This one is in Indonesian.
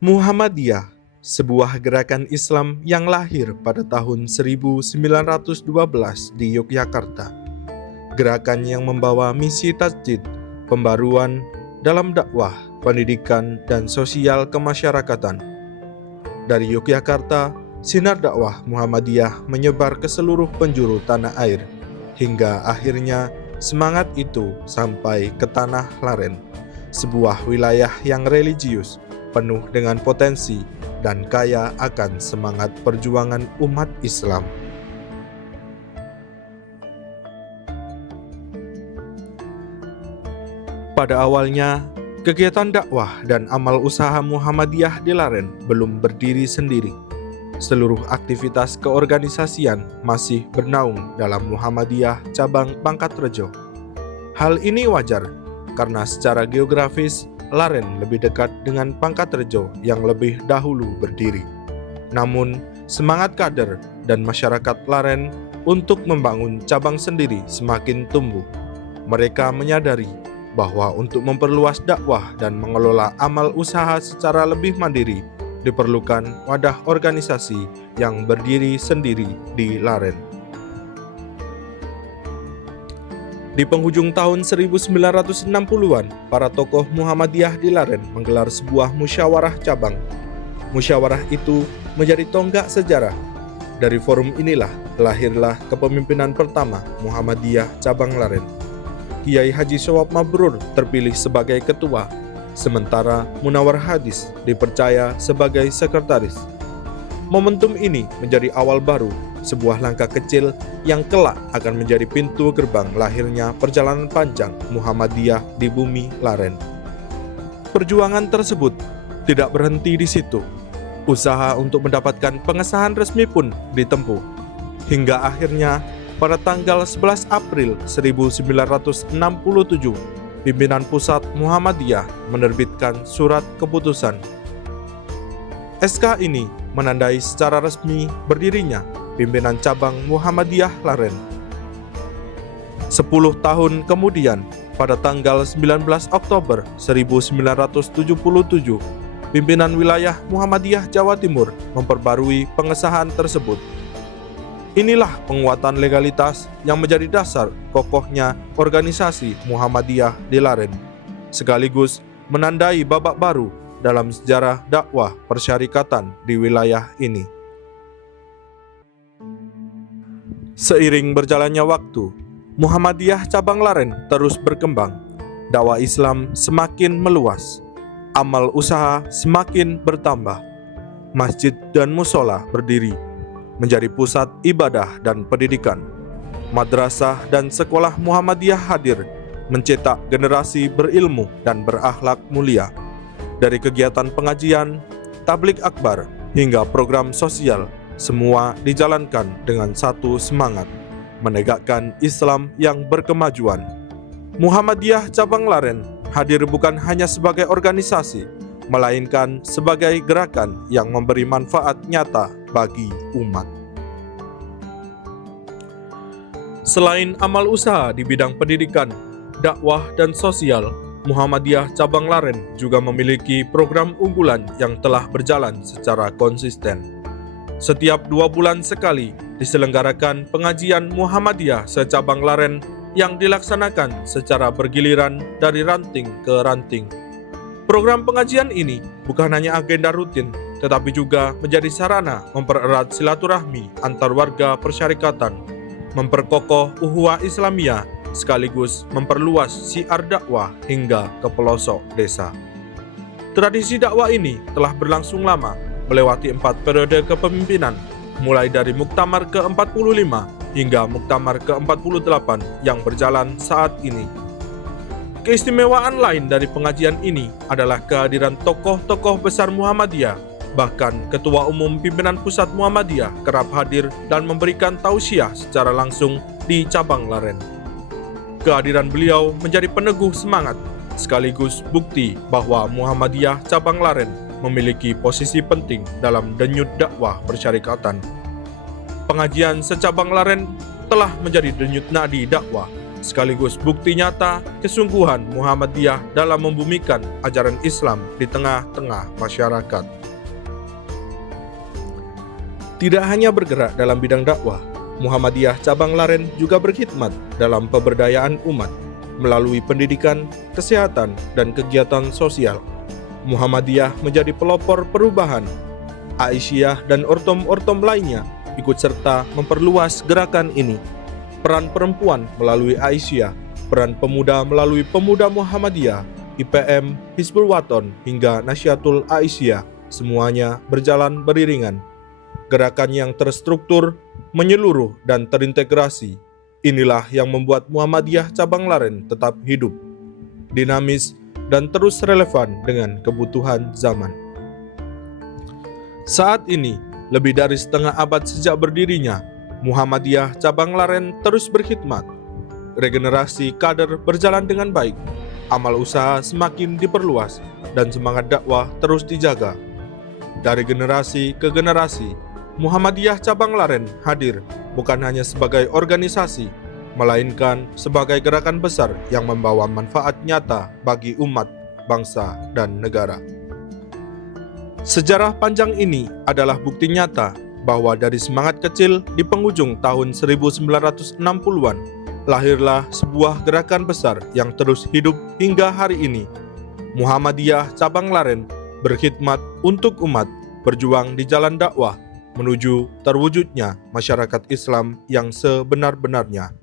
Muhammadiyah, sebuah gerakan Islam yang lahir pada tahun 1912 di Yogyakarta. Gerakan yang membawa misi tajdid, pembaruan dalam dakwah, pendidikan, dan sosial kemasyarakatan. Dari Yogyakarta, sinar dakwah Muhammadiyah menyebar ke seluruh penjuru tanah air, hingga akhirnya semangat itu sampai ke Tanah Laren, sebuah wilayah yang religius, penuh dengan potensi dan kaya akan semangat perjuangan umat Islam. Pada awalnya, kegiatan dakwah dan amal usaha Muhammadiyah di Laren belum berdiri sendiri. Seluruh aktivitas keorganisasian masih bernaung dalam Muhammadiyah cabang Pangkatrejo. Hal ini wajar karena secara geografis Laren lebih dekat dengan Pangkatrejo yang lebih dahulu berdiri. Namun, semangat kader dan masyarakat Laren untuk membangun cabang sendiri semakin tumbuh. Mereka menyadari bahwa untuk memperluas dakwah dan mengelola amal usaha secara lebih mandiri, diperlukan wadah organisasi yang berdiri sendiri di Laren. Di penghujung tahun 1960-an, para tokoh Muhammadiyah di Laren menggelar sebuah musyawarah cabang. Musyawarah itu menjadi tonggak sejarah. Dari forum inilah lahirlah kepemimpinan pertama Muhammadiyah cabang Laren. Kiai Haji Syawab Mabrur terpilih sebagai ketua, sementara Munawar Hadis dipercaya sebagai sekretaris. Momentum ini menjadi awal baru, sebuah langkah kecil yang kelak akan menjadi pintu gerbang lahirnya perjalanan panjang Muhammadiyah di bumi Laren. Perjuangan tersebut tidak berhenti di situ. Usaha untuk mendapatkan pengesahan resmi pun ditempuh. Hingga akhirnya pada tanggal 11 April 1967, pimpinan pusat Muhammadiyah menerbitkan surat keputusan. SK ini menandai secara resmi berdirinya pimpinan cabang Muhammadiyah Laren. 10 tahun kemudian, pada tanggal 19 Oktober 1977, pimpinan wilayah Muhammadiyah Jawa Timur memperbarui pengesahan tersebut. Inilah penguatan legalitas yang menjadi dasar kokohnya organisasi Muhammadiyah di Laren, sekaligus menandai babak baru dalam sejarah dakwah persyarikatan di wilayah ini. Seiring berjalannya waktu, Muhammadiyah cabang Laren terus berkembang. Dakwah Islam semakin meluas, amal usaha semakin bertambah. Masjid dan musola berdiri, menjadi pusat ibadah dan pendidikan. Madrasah dan sekolah Muhammadiyah hadir, mencetak generasi berilmu dan berakhlak mulia. Dari kegiatan pengajian, tabligh akbar, hingga program sosial, semua dijalankan dengan satu semangat, menegakkan Islam yang berkemajuan. Muhammadiyah cabang Laren hadir bukan hanya sebagai organisasi, melainkan sebagai gerakan yang memberi manfaat nyata bagi umat. Selain amal usaha di bidang pendidikan, dakwah, dan sosial, Muhammadiyah cabang Laren juga memiliki program unggulan yang telah berjalan secara konsisten. Setiap 2 bulan sekali diselenggarakan pengajian Muhammadiyah secabang Laren yang dilaksanakan secara bergiliran dari ranting ke ranting. Program pengajian ini bukan hanya agenda rutin, tetapi juga menjadi sarana mempererat silaturahmi antar warga persyarikatan, memperkokoh ukhuwah Islamiyah, sekaligus memperluas syiar dakwah hingga ke pelosok desa. Tradisi dakwah ini telah berlangsung lama, melewati 4 periode kepemimpinan, mulai dari Muktamar ke-45 hingga Muktamar ke-48 yang berjalan saat ini. Keistimewaan lain dari pengajian ini adalah kehadiran tokoh-tokoh besar Muhammadiyah, bahkan Ketua Umum Pimpinan Pusat Muhammadiyah kerap hadir dan memberikan tausiah secara langsung di cabang Laren. Kehadiran beliau menjadi peneguh semangat, sekaligus bukti bahwa Muhammadiyah cabang Laren memiliki posisi penting dalam denyut dakwah persyarikatan. Pengajian secabang Laren telah menjadi denyut nadi dakwah, sekaligus bukti nyata kesungguhan Muhammadiyah dalam membumikan ajaran Islam di tengah-tengah masyarakat. Tidak hanya bergerak dalam bidang dakwah, Muhammadiyah Cabang Laren juga berkhidmat dalam pemberdayaan umat melalui pendidikan, kesehatan, dan kegiatan sosial. Muhammadiyah menjadi pelopor perubahan. Aisyah dan ortom-ortom lainnya ikut serta memperluas gerakan ini. Peran perempuan melalui Aisyah, peran pemuda melalui Pemuda Muhammadiyah, IPM, Hizbul Waton, hingga Nasyatul Aisyah, semuanya berjalan beriringan. Gerakan yang terstruktur, menyeluruh, dan terintegrasi, inilah yang membuat Muhammadiyah Cabang Laren tetap hidup, dinamis, dan terus relevan dengan kebutuhan zaman. Saat ini, lebih dari setengah abad sejak berdirinya, Muhammadiyah Cabang Laren terus berkhidmat. Regenerasi kader berjalan dengan baik, amal usaha semakin diperluas, dan semangat dakwah terus dijaga. Dari generasi ke generasi, Muhammadiyah Cabang Laren hadir bukan hanya sebagai organisasi, melainkan sebagai gerakan besar yang membawa manfaat nyata bagi umat, bangsa, dan negara. Sejarah panjang ini adalah bukti nyata bahwa dari semangat kecil di penghujung tahun 1960-an, lahirlah sebuah gerakan besar yang terus hidup hingga hari ini. Muhammadiyah Cabang Laren berkhidmat untuk umat, berjuang di jalan dakwah, menuju terwujudnya masyarakat Islam yang sebenar-benarnya.